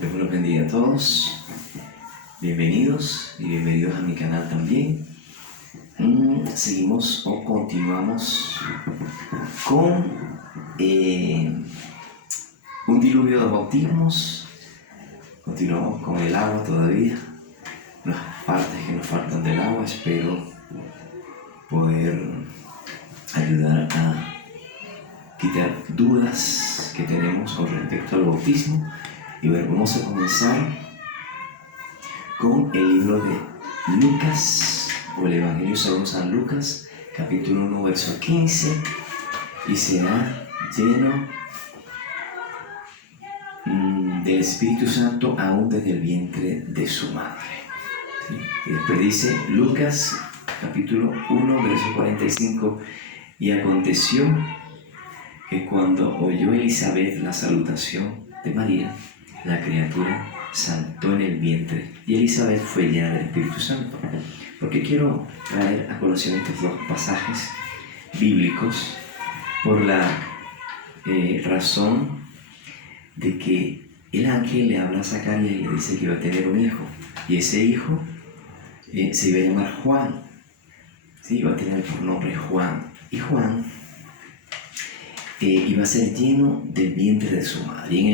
Dios los bendiga a todos. Bienvenidos y bienvenidos a mi canal también. Seguimos o continuamos con un diluvio de bautismos. Continuamos con el agua todavía. Las partes que nos faltan del agua, espero poder ayudar a quitar dudas que tenemos con respecto al bautismo. Y bueno, vamos a comenzar con el libro de Lucas, o el Evangelio según San Lucas, capítulo 1, verso 15, y será lleno del Espíritu Santo aún desde el vientre de su madre. ¿Sí? Y después dice Lucas, capítulo 1, verso 45, y aconteció que cuando oyó Elizabeth la salutación de María, la criatura saltó en el vientre y Elizabeth fue llena del Espíritu Santo. Porque quiero traer a colación estos dos pasajes bíblicos por la razón de que el ángel le habla a Zacarías y le dice que iba a tener un hijo, y ese hijo se iba a llamar Juan. Sí, iba a tener por nombre Juan, y Juan iba a ser lleno del vientre de su madre. Y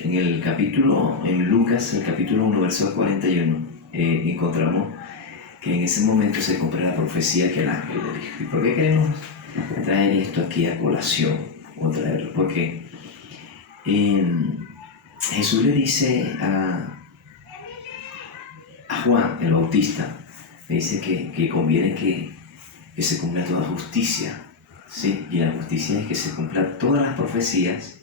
en el capítulo, en Lucas, el capítulo 1, verso 41, encontramos que en ese momento se cumple la profecía que el ángel le dijo. ¿Y por qué queremos traer esto aquí a colación? O traerlo porque Jesús le dice a Juan el Bautista, le dice que conviene que se cumpla toda justicia. Sí, y la justicia es que se cumplan todas las profecías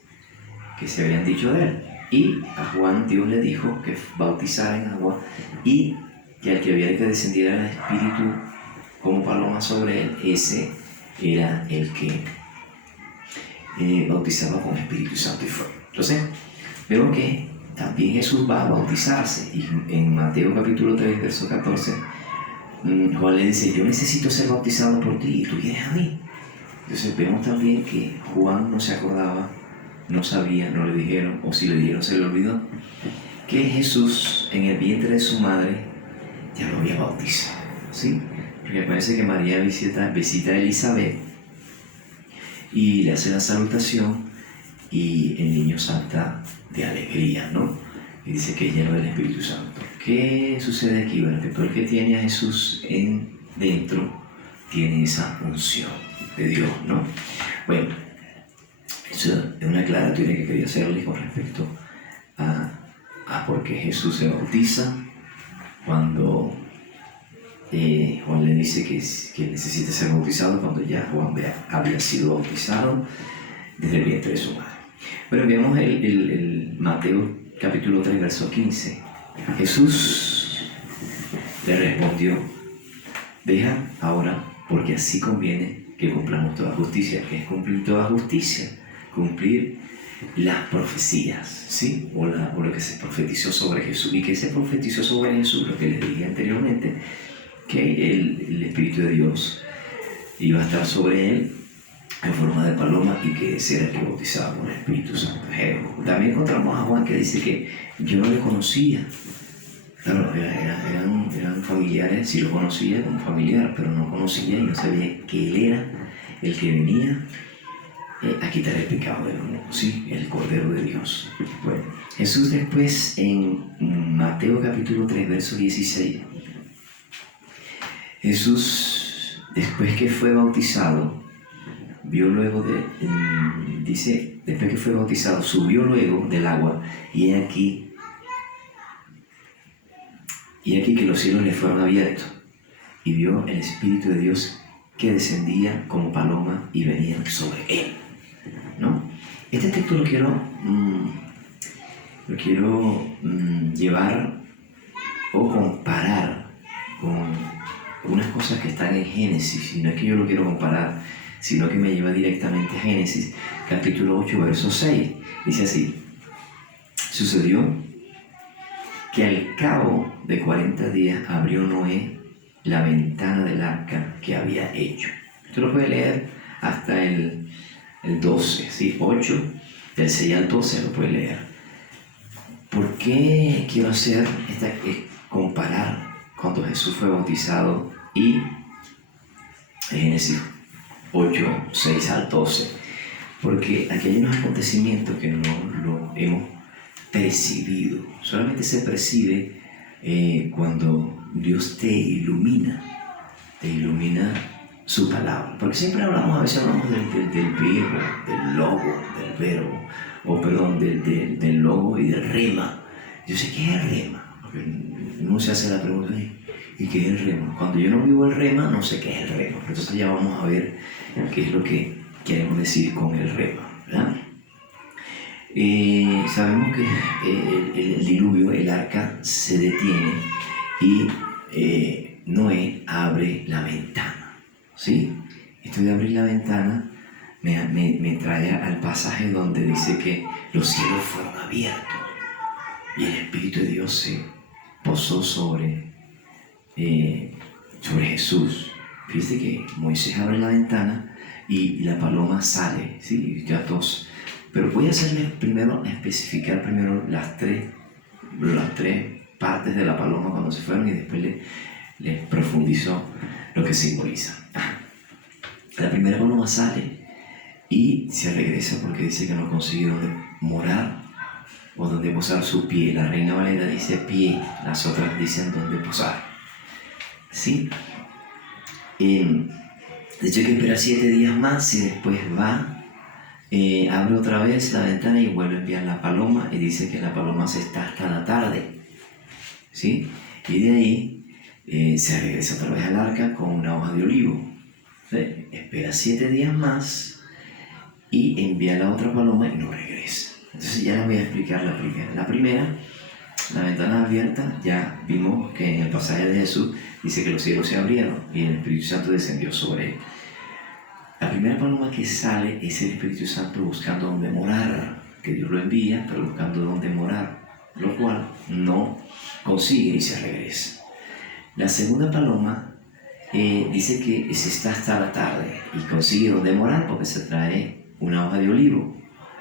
que se habían dicho de él. Y a Juan Dios le dijo que bautizara en agua y que al que había que descendiera el Espíritu como paloma sobre él, ese era el que bautizaba con Espíritu Santo y fuego. Entonces, veo que también Jesús va a bautizarse. Y en Mateo capítulo 3, verso 14, Juan le dice: yo necesito ser bautizado por ti y tú vienes a mí. Entonces vemos también que Juan no se acordaba, no sabía, no le dijeron, o si le dijeron se le olvidó, que Jesús en el vientre de su madre ya lo había bautizado, ¿sí? Porque parece que María visita a Elizabeth y le hace la salutación y el niño salta de alegría, ¿no? Y dice que es lleno del Espíritu Santo. ¿Qué sucede aquí? Bueno, que todo el que tiene a Jesús dentro tiene esa unción de Dios, ¿no? Bueno, eso es una aclaratoria que quería hacerles con respecto a por qué Jesús se bautiza cuando Juan le dice que necesita ser bautizado, cuando ya Juan había sido bautizado desde el vientre de su madre. Bueno, veamos el Mateo capítulo 3, verso 15. Jesús le respondió: deja ahora, porque así conviene que cumplamos toda justicia. ¿Qué es cumplir toda justicia? Cumplir las profecías, ¿sí? O lo que se profetizó sobre Jesús. ¿Y qué se profetizó sobre Jesús? Lo que les dije anteriormente, que el Espíritu de Dios iba a estar sobre él en forma de paloma y que ese era el que bautizaba con el Espíritu Santo. También encontramos a Juan que dice que yo no le conocía. Claro, eran familiares, sí lo conocía como familiar, pero no conocía y no sabía que él era el que venía a quitar el pecado del mundo, ¿sí? El Cordero de Dios. Bueno, Jesús después en Mateo capítulo 3, verso 16, Jesús, después que fue bautizado, vio luego después que fue bautizado, subió luego del agua, y he aquí que los cielos le fueron abiertos, y vio el Espíritu de Dios que descendía como paloma y venía sobre él, ¿no? Este texto lo quiero llevar o comparar con unas cosas que están en Génesis, y no es que yo lo quiero comparar, sino que me lleva directamente a Génesis, capítulo 8, verso 6. Dice así: sucedió que al cabo de 40 días abrió Noé la ventana del arca que había hecho. Usted lo puede leer hasta el 12, ¿sí? 8, del 6 al 12 lo puede leer. ¿Por qué quiero hacer comparar cuando Jesús fue bautizado y Génesis 8, 6 al 12? Porque aquí hay unos acontecimientos que no lo hemos percibido. Solamente se percibe cuando Dios te ilumina su palabra. Porque siempre a veces hablamos del verbo, del logo, del verbo, o perdón, del logo y del rema. Yo sé qué es el rema, porque uno se hace la pregunta, ¿y qué es el rema? Cuando yo no vivo el rema, no sé qué es el rema. Entonces ya vamos a ver qué es lo que queremos decir con el rema, ¿verdad? Sabemos que el diluvio, el arca, se detiene y Noé abre la ventana, ¿sí? Esto de abrir la ventana me trae al pasaje donde dice que los cielos fueron abiertos y el Espíritu de Dios se posó sobre Jesús. Fíjate que Moisés abre la ventana y la paloma sale, ¿sí? Ya todos. Pero voy a especificar primero las tres partes de la paloma cuando se fueron y después les profundizo lo que simboliza. La primera paloma sale y se regresa porque dice que no consigue dónde morar o dónde posar su pie. La Reina Valera dice pie, las otras dicen dónde posar. ¿Sí? De hecho hay que esperar 7 días más y después va, abre otra vez la ventana y vuelve a enviar la paloma y dice que la paloma se está hasta la tarde. ¿Sí? Y de ahí se regresa otra vez al arca con una hoja de olivo. ¿Sí? Espera 7 días más y envía la otra paloma y no regresa. Entonces ya les voy a explicar la primera. La primera, la ventana abierta, ya vimos que en el pasaje de Jesús dice que los cielos se abrieron y el Espíritu Santo descendió sobre él. La primera paloma que sale es el Espíritu Santo buscando dónde morar, que Dios lo envía, pero buscando dónde morar, lo cual no consigue y se regresa. La segunda paloma dice que se está hasta la tarde y consigue dónde morar porque se trae una hoja de olivo.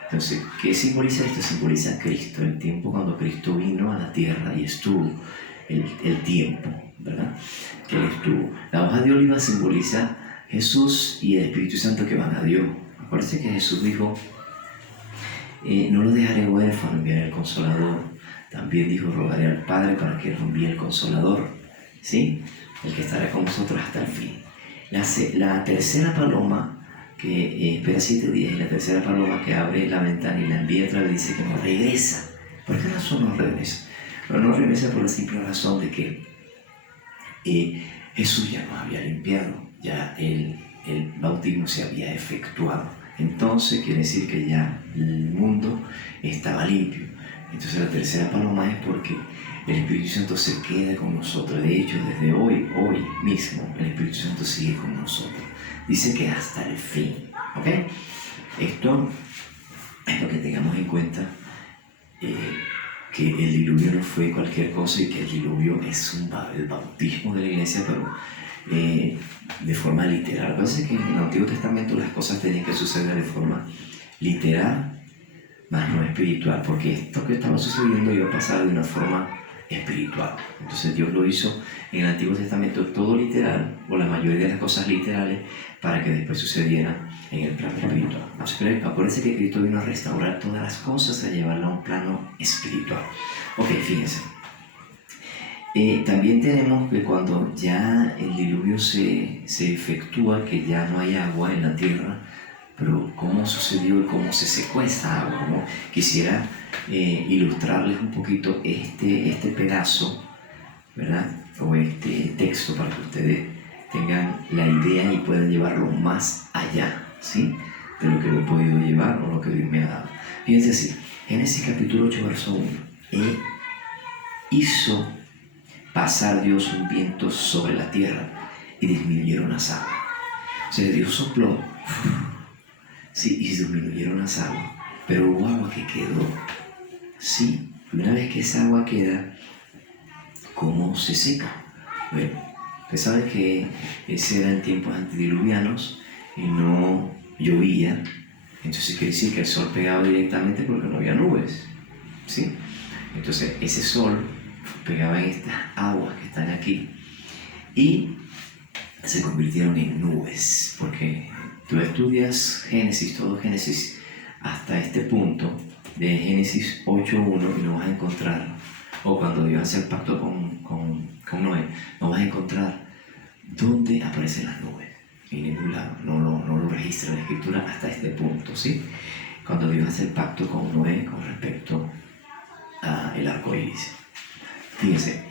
Entonces, ¿qué simboliza esto? Simboliza a Cristo, el tiempo cuando Cristo vino a la tierra y estuvo, el tiempo, ¿verdad? Que Él estuvo. La hoja de oliva simboliza Jesús y el Espíritu Santo que van a Dios. Acuérdense que Jesús dijo, no lo dejaré huérfano, enviaré el Consolador. También dijo, rogaré al Padre para que envíe el Consolador, ¿sí? El que estará con nosotros hasta el fin. La tercera paloma que espera 7 días y la tercera paloma que abre la ventana y la envía otra vez dice que no regresa. ¿Por qué razón no regresa? Pero no regresa por la simple razón de que Jesús ya nos había limpiado, ya el bautismo se había efectuado. Entonces quiere decir que ya el mundo estaba limpio. Entonces la tercera paloma es porque el Espíritu Santo se queda con nosotros. De hecho, desde hoy mismo, el Espíritu Santo sigue con nosotros. Dice que hasta el fin. ¿Ok? Esto es lo que tengamos en cuenta, que el diluvio no fue cualquier cosa y que el diluvio es el bautismo de la iglesia, pero de forma literal. Lo que pasa es que en el Antiguo Testamento las cosas tenían que suceder de forma literal, más no espiritual, porque esto que estaba sucediendo iba a pasar de una forma espiritual. Entonces Dios lo hizo en el Antiguo Testamento todo literal, o la mayoría de las cosas literales, para que después sucedieran en el plano espiritual. Acuérdense que Cristo vino a restaurar todas las cosas, a llevarlo a un plano espiritual. Ok, fíjense. También tenemos que cuando ya el diluvio se efectúa, que ya no hay agua en la tierra, pero cómo sucedió y cómo se secó esa agua. Como quisiera ilustrarles un poquito este pedazo, ¿verdad? O este texto para que ustedes tengan la idea y puedan llevarlo más allá, ¿sí? De lo que lo he podido llevar o lo que Dios me ha dado. Fíjense así, Génesis capítulo 8, verso 1. Hizo pasar Dios un viento sobre la tierra y disminuyeron las aguas. O sea, Dios sopló, sí, y disminuyeron las aguas, pero hubo agua que quedó. Sí, una vez que esa agua queda, ¿cómo se seca? Bueno, usted sabe que ese era en tiempos antediluvianos y no llovía, entonces quiere decir que el sol pegaba directamente porque no había nubes, ¿sí? Entonces ese sol pegaba en estas aguas que están aquí y se convirtieron en nubes, porque tú estudias Génesis, todo Génesis, hasta este punto de Génesis 8.1 y no vas a encontrar, o cuando Dios hace el pacto con Noé, no vas a encontrar dónde aparecen las nubes, en ningún lado, no lo registra la Escritura hasta este punto, ¿sí? Cuando Dios hace el pacto con Noé con respecto al arco iris. Fíjense,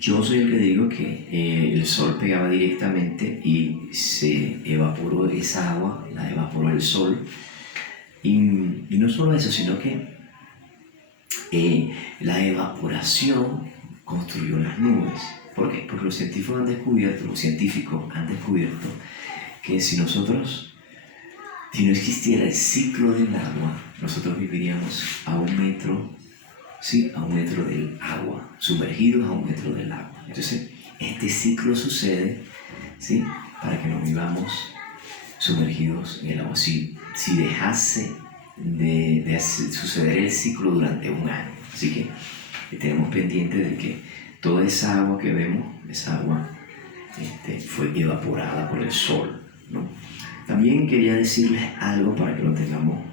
yo soy el que digo que el sol pegaba directamente y se evaporó esa agua, la evaporó el sol. Y no solo eso, sino que la evaporación construyó las nubes. ¿Por qué? Porque los científicos han descubierto que si no existiera el ciclo del agua, nosotros viviríamos a 1 metro, ¿sí? A 1 metro del agua, sumergidos a 1 metro del agua. Entonces, este ciclo sucede, ¿sí? Para que no vivamos sumergidos en el agua. Si dejase de suceder el ciclo durante 1 año. Así que tenemos pendiente de que toda esa agua que vemos, esa agua fue evaporada por el sol, ¿no? También quería decirles algo para que lo tengamos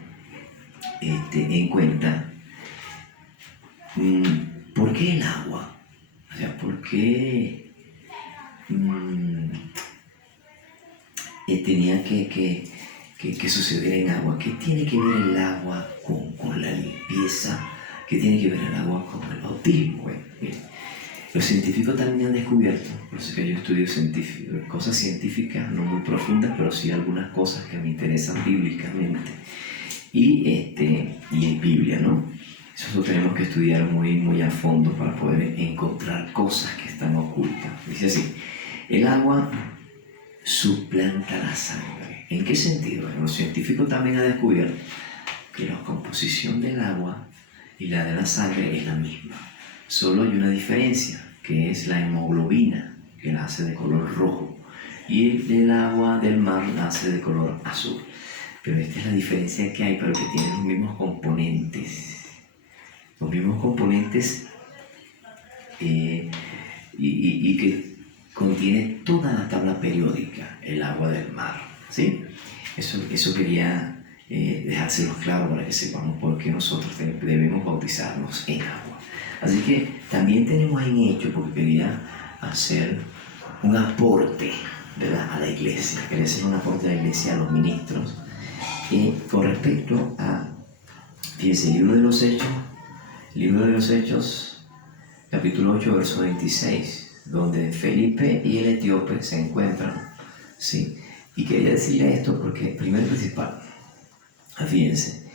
en cuenta. ¿Por qué el agua? O sea, ¿por qué tenía que suceder en agua? ¿Qué tiene que ver el agua con la limpieza? ¿Qué tiene que ver el agua con el bautismo? Bueno, los científicos también han descubierto, por eso que yo estudio cosas científicas no muy profundas, pero sí algunas cosas que me interesan bíblicamente. Y en Biblia, ¿no? Eso lo tenemos que estudiar muy a fondo para poder encontrar cosas que están ocultas. Dice así: el agua suplanta la sangre. ¿En qué sentido? Los científicos también han descubierto que la composición del agua y la de la sangre es la misma. Solo hay una diferencia, que es la hemoglobina, que la hace de color rojo, y el agua del mar la hace de color azul. Pero esta es la diferencia que hay, pero que tienen los mismos componentes. Los mismos componentes y que contiene toda la tabla periódica, el agua del mar, ¿sí? Eso quería dejárselos claro para que sepamos por qué nosotros debemos bautizarnos en agua. Así que también tenemos en hecho, porque quería hacer un aporte, ¿verdad?, a la iglesia. Quería hacer un aporte a la iglesia, a los ministros, con respecto a, fíjense, el libro de los Hechos, capítulo 8, verso 26, donde Felipe y el etíope se encuentran, ¿sí? Y quería decirle esto porque, primero y principal, fíjense,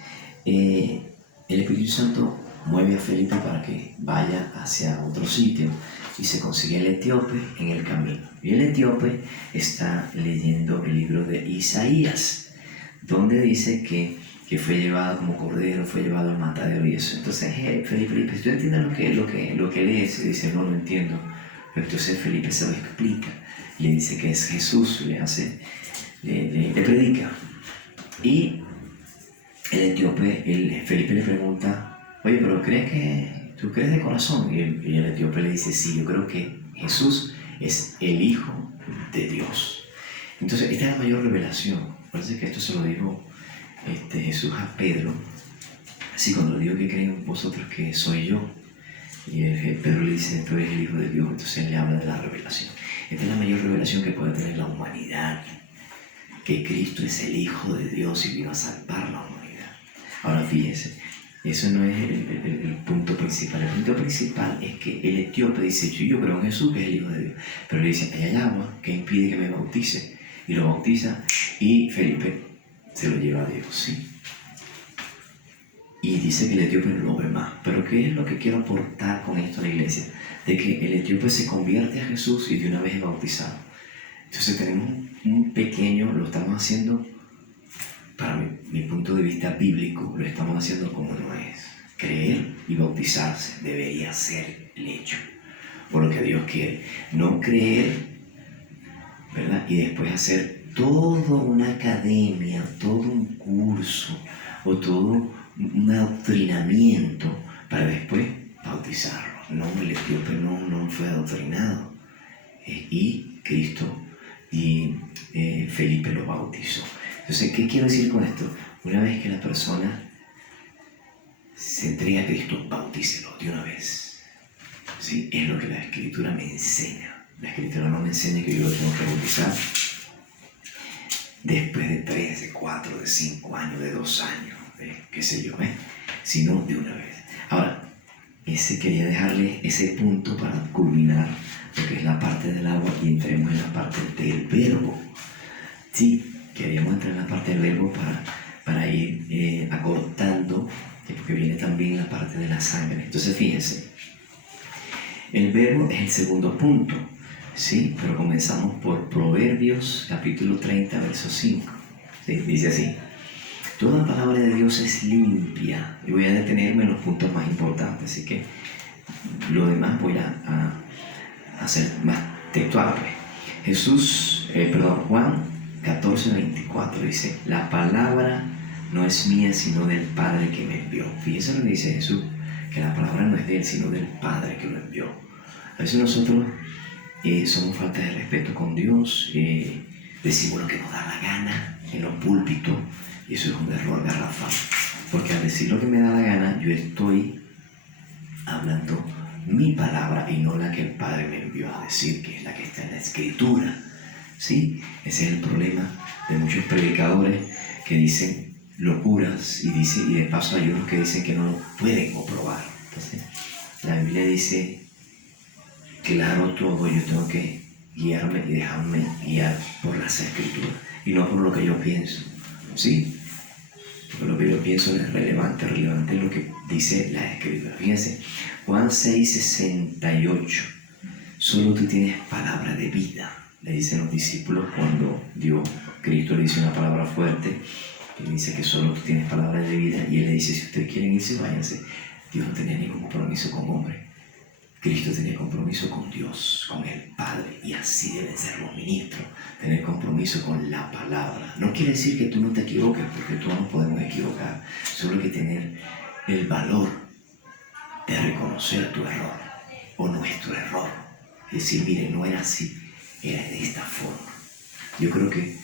el Espíritu Santo mueve a Felipe para que vaya hacia otro sitio y se consigue el etíope en el camino. Y el etíope está leyendo el libro de Isaías, donde dice que fue llevado como cordero, fue llevado al matadero y eso. Entonces Felipe, ¿tú entiendes lo que lees? Y dice, no lo entiendo. Pero entonces Felipe se lo explica, le dice que es Jesús, le predica. Y el etíope, Felipe le pregunta, oye, pero ¿tú crees de corazón? Y el etíope le dice, sí, yo creo que Jesús es el Hijo de Dios. Entonces, esta es la mayor revelación. Parece que esto se lo dijo Jesús a Pedro. Así, cuando le digo que creen vosotros que soy yo, y Pedro le dice, tú eres el Hijo de Dios, entonces él le habla de la revelación. Esta es la mayor revelación que puede tener la humanidad, que Cristo es el Hijo de Dios y vino a salvar la humanidad. Ahora fíjense, eso no es el punto principal. El punto principal es que el etíope dice, yo creo en Jesús que es el Hijo de Dios, pero le dice, hay agua que impide que me bautice, y lo bautiza, y Felipe se lo lleva a Dios, ¿sí? Y dice que el etíope no lo ve más. Pero ¿qué es lo que quiero aportar con esto a la iglesia? De que el etíope se convierte a Jesús y de una vez es bautizado. Entonces tenemos un pequeño, lo estamos haciendo, para mi punto de vista bíblico, lo estamos haciendo como no es. Creer y bautizarse debería ser el hecho, por lo que Dios quiere. No creer, ¿verdad?, y después hacer toda una academia, todo un curso o todo un adoctrinamiento para después bautizarlo. No, el etíope no fue adoctrinado. Y Cristo y Felipe lo bautizó. Entonces, ¿qué quiero decir con esto? Una vez que la persona se entrega a Cristo, bautícelo de una vez. ¿Sí? Es lo que la Escritura me enseña. La Escritura no me enseña que yo lo tengo que bautizar después de 3, de 4, de 5 años, de 2 años, de qué sé yo, sino de una vez. Ahora, quería dejarle ese punto para culminar lo que es la parte del agua y entremos en la parte del verbo. Sí, queríamos entrar en la parte del verbo para ir acortando, porque viene también la parte de la sangre. Entonces, fíjense, el verbo es el segundo punto, ¿sí? Pero comenzamos por Proverbios, capítulo 30, verso 5. ¿Sí? Dice así: toda palabra de Dios es limpia. Y voy a detenerme en los puntos más importantes, así que lo demás voy a hacer más textual. Juan 14, 24 dice: la palabra no es mía, sino del Padre que me envió. Fíjense lo que dice Jesús, que la palabra no es de él, sino del Padre que lo envió. A veces nosotros somos falta de respeto con Dios, decimos lo que nos da la gana en los púlpitos, y eso es un error garrafal, porque al decir lo que me da la gana, yo estoy hablando mi palabra y no la que el Padre me envió a decir, que es la que está en la Escritura. ¿Sí? Ese es el problema de muchos predicadores que dicen locuras y de paso hay unos que dicen que no lo pueden comprobar. Entonces, la Biblia dice claro todo, yo tengo que guiarme y dejarme guiar por las Escrituras y no por lo que yo pienso. ¿Sí? Porque lo que yo pienso es relevante es lo que dice la Escritura. Fíjense, Juan 6, 68. Solo tú tienes palabra de vida, le dicen los discípulos cuando Cristo le dice una palabra fuerte. Él dice que solo tú tienes palabra de vida, y él le dice: si ustedes quieren irse, váyanse. Dios no tenía ningún compromiso con hombre. Cristo tenía compromiso con Dios, con el Padre, y así deben ser los ministros, tener compromiso con la palabra. No quiere decir que tú no te equivoques, porque todos nos podemos equivocar, solo hay que tener el valor de reconocer tu error o nuestro error. Es decir, mire, no era así, era de esta forma. Yo creo que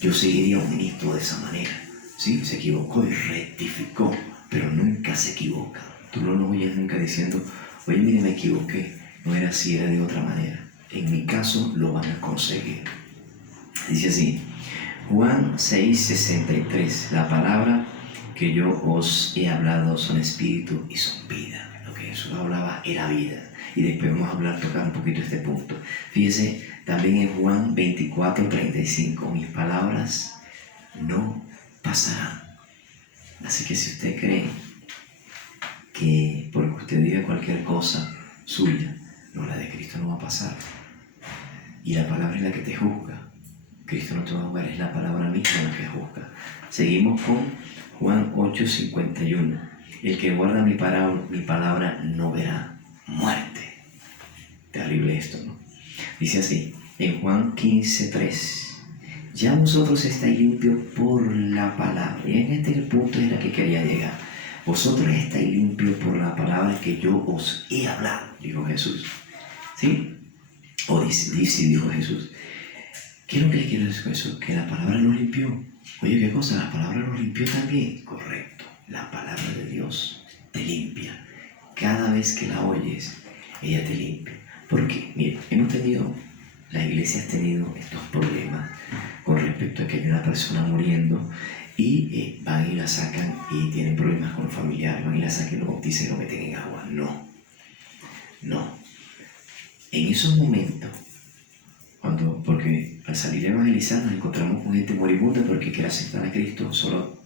yo seguiría un ministro de esa manera. Sí, se equivocó y rectificó, pero nunca se equivoca. Tú no lo oyes nunca diciendo: oye, mire, me equivoqué, no era así, era de otra manera. En mi caso lo van a conseguir. Dice así, Juan 6, 63, la palabra que yo os he hablado son espíritu y son vida. Lo que Jesús hablaba era vida. Y después vamos a tocar un poquito este punto. Fíjese, también en Juan 24, 35, mis palabras no pasarán. Así que si usted cree que porque usted diga cualquier cosa suya, no, la de Cristo no va a pasar. Y la palabra es la que te juzga. Cristo no te va a juzgar, es la palabra misma la que juzga. Seguimos con Juan 8, 51. El que guarda mi palabra no verá muerte. Terrible esto, ¿no? Dice así, en Juan 15, 3. Ya vosotros estáis limpios por la palabra. Y en este punto era que quería llegar. Vosotros estáis limpios por la palabra que yo os he hablado, dijo Jesús. ¿Sí? O dijo Jesús. ¿Qué es lo que le quiero decir con eso? Que la palabra lo limpió. Oye, ¿qué cosa? ¿La palabra lo limpió también? Correcto. La palabra de Dios te limpia. Cada vez que la oyes, ella te limpia. ¿Por qué? Mire, la iglesia ha tenido estos problemas con respecto a que hay una persona muriendo y van y la sacan y tienen problemas con los familiares, van y la sacan y lo bautizan y lo meten en agua. No. En esos momentos, porque al salir a evangelizar nos encontramos con gente moribunda porque quiere aceptar a Cristo, solo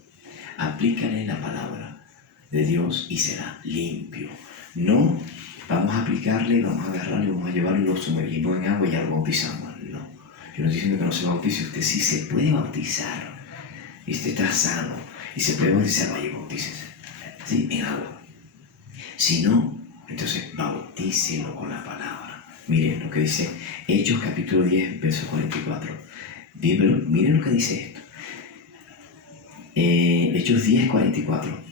aplícale la palabra de Dios y será limpio. No vamos a aplicarle, vamos a agarrarle, vamos a llevarlo y lo sumergimos en agua y ya lo bautizamos. No. Yo no estoy diciendo que no se bautice. Usted sí se puede bautizar. Y usted está sano. Y se puede bautizar, vaya, bautícese. ¿Sí? En agua. Si no, entonces bautícelo con la palabra. Miren lo que dice Hechos capítulo 10, verso 44. Miren lo que dice esto. Hechos 10, 44.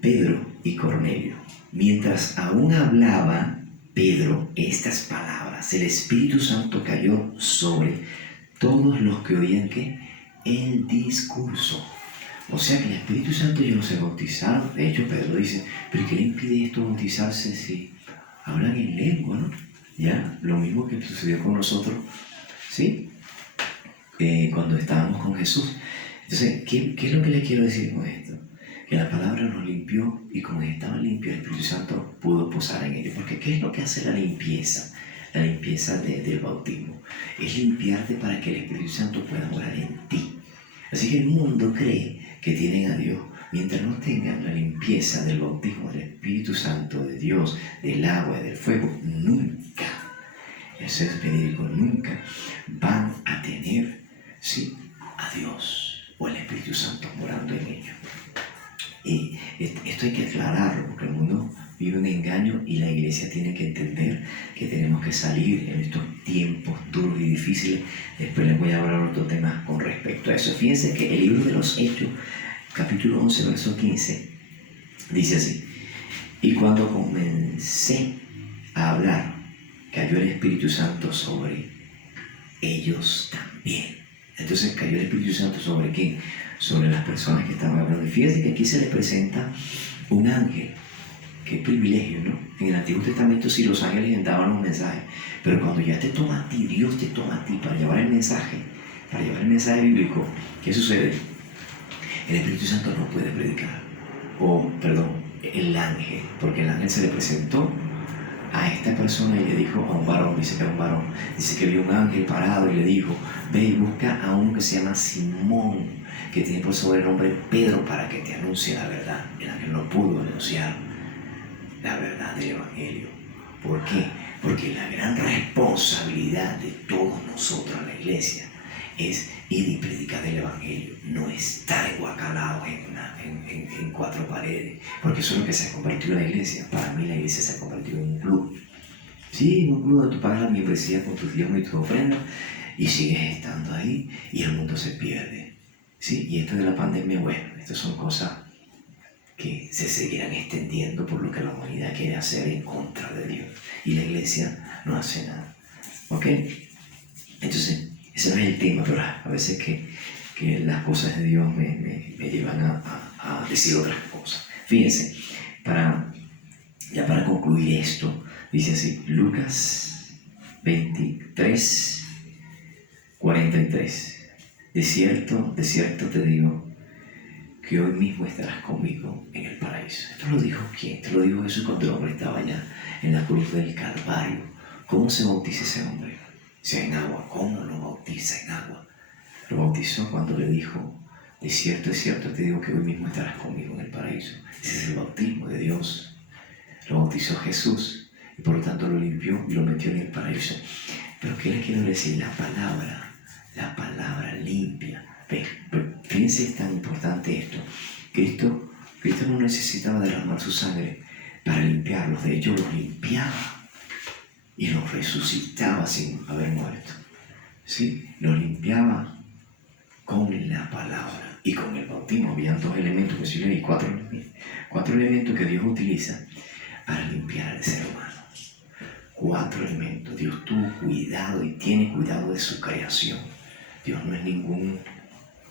Pedro y Cornelio, mientras aún hablaba Pedro estas palabras, el Espíritu Santo cayó sobre todos los que oían ¿qué? El discurso. O sea que el Espíritu Santo ellos no se bautizaron. De hecho, Pedro dice, ¿pero qué le impide esto bautizarse si hablan en lengua, no? Ya, lo mismo que sucedió con nosotros, ¿sí? Cuando estábamos con Jesús. Entonces, ¿qué es lo que le quiero decir con esto? Que la palabra nos limpió y como estaba limpio, el Espíritu Santo pudo posar en ellos. Porque ¿qué es lo que hace la limpieza? La limpieza del bautismo es limpiarte para que el Espíritu Santo pueda morar en ti. Así que el mundo cree que tienen a Dios. Mientras no tengan la limpieza del bautismo del Espíritu Santo, de Dios, del agua y del fuego, nunca, eso es verídico, nunca van a tener, sí, a Dios o el Espíritu Santo morando en ellos. Y esto hay que aclararlo, porque el mundo vive un engaño y la iglesia tiene que entender que tenemos que salir en estos tiempos duros y difíciles. Después les voy a hablar otro tema con respecto a eso. Fíjense que el libro de los Hechos, capítulo 11, verso 15, dice así: y cuando comencé a hablar, cayó el Espíritu Santo sobre ellos también. Entonces cayó el Espíritu Santo ¿sobre quién? Sobre las personas que estaban hablando. Y fíjense que aquí se les presenta un ángel. Qué privilegio, ¿no? En el Antiguo Testamento sí los ángeles daban un mensaje, pero cuando ya te toma a ti, Dios te toma a ti para llevar el mensaje bíblico, ¿qué sucede? El Espíritu Santo no puede predicar, el ángel, porque el ángel se le presentó a esta persona y le dijo a un varón, dice que era un varón, dice que vio un ángel parado y le dijo, ve y busca a uno que se llama Simón, que tiene por sobrenombre Pedro, para que te anuncie la verdad. El ángel no pudo anunciar la verdad del Evangelio. ¿Por qué? Porque la gran responsabilidad de todos nosotros, la iglesia, es ir y predicar el Evangelio, no estar enguacalados en cuatro paredes, porque eso es lo que se ha convertido en la iglesia. Para mí la iglesia se ha convertido en un club. Sí, un club donde tú pagas la membresía con tus diezmos y tus ofrendas y sigues estando ahí y el mundo se pierde. Sí, y esto de la pandemia, bueno, estas son cosas que se seguirán extendiendo por lo que la humanidad quiere hacer en contra de Dios. Y la iglesia no hace nada. ¿Ok? Entonces, ese no es el tema, pero a veces que las cosas de Dios me llevan a decir otras cosas. Fíjense, para concluir esto, dice así, Lucas 23, 43. De cierto te digo, que hoy mismo estarás conmigo en el paraíso. Esto lo dijo ¿quién? Esto lo dijo Jesús cuando el hombre estaba allá en la cruz del Calvario. ¿Cómo se bautiza ese hombre? Si en agua. ¿Cómo lo bautiza en agua? Lo bautizó cuando le dijo, de cierto te digo que hoy mismo estarás conmigo en el paraíso. Ese es el bautismo de Dios. Lo bautizó Jesús y por lo tanto lo limpió y lo metió en el paraíso. Pero ¿qué le quiero decir? La palabra limpia. Fíjense, es tan importante esto. Cristo no necesitaba derramar su sangre para limpiarlos. De hecho, los limpiaba y los resucitaba sin haber muerto. ¿Sí? Los limpiaba con la palabra y con el bautismo. Habían dos elementos, que sí le di cuatro elementos que Dios utiliza para limpiar al ser humano. 4 elementos. Dios tuvo cuidado y tiene cuidado de su creación. Dios no es ningún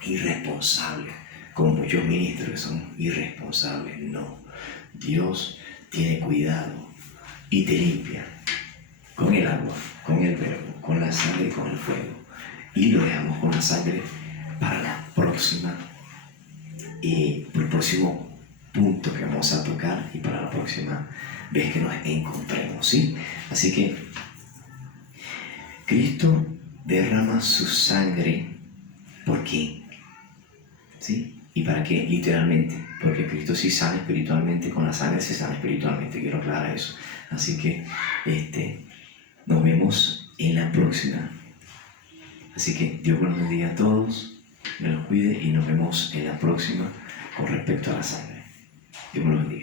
irresponsable, como muchos ministros que son irresponsables. No, Dios tiene cuidado y te limpia con el agua, con el verbo, con la sangre y con el fuego. Y lo dejamos con la sangre para la próxima, por el próximo punto que vamos a tocar y para la próxima vez que nos encontremos, ¿sí? Así que Cristo derrama su sangre. ¿Por qué? ¿Sí? ¿Y para qué? Literalmente, porque Cristo sí sana espiritualmente, con la sangre se sana espiritualmente, quiero aclarar eso. Así que nos vemos en la próxima. Así que Dios los bendiga a todos, me los cuide y nos vemos en la próxima con respecto a la sangre. Dios los bendiga.